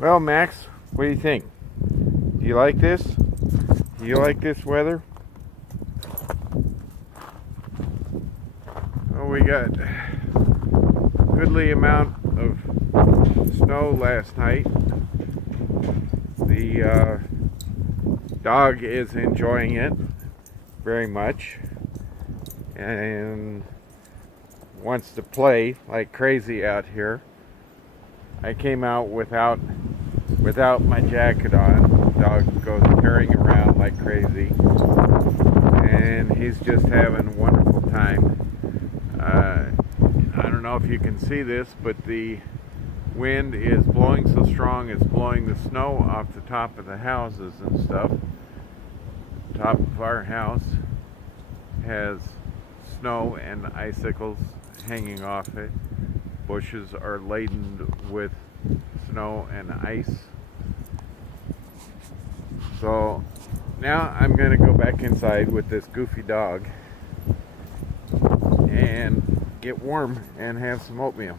Well, Max, what do you think? Do you like this? Do you like this weather? Oh, we got a goodly amount of snow last night. The dog is enjoying it very much and wants to play like crazy out here. I came out without my jacket on. The dog goes tearing around like crazy, and he's just having a wonderful time. I don't know if you can see this, but the wind is blowing so strong it's blowing the snow off the top of the houses and stuff. The top of our house has snow and icicles hanging off it. Bushes are laden with snow and ice. So now I'm going to go back inside with this goofy dog and get warm and have some oatmeal.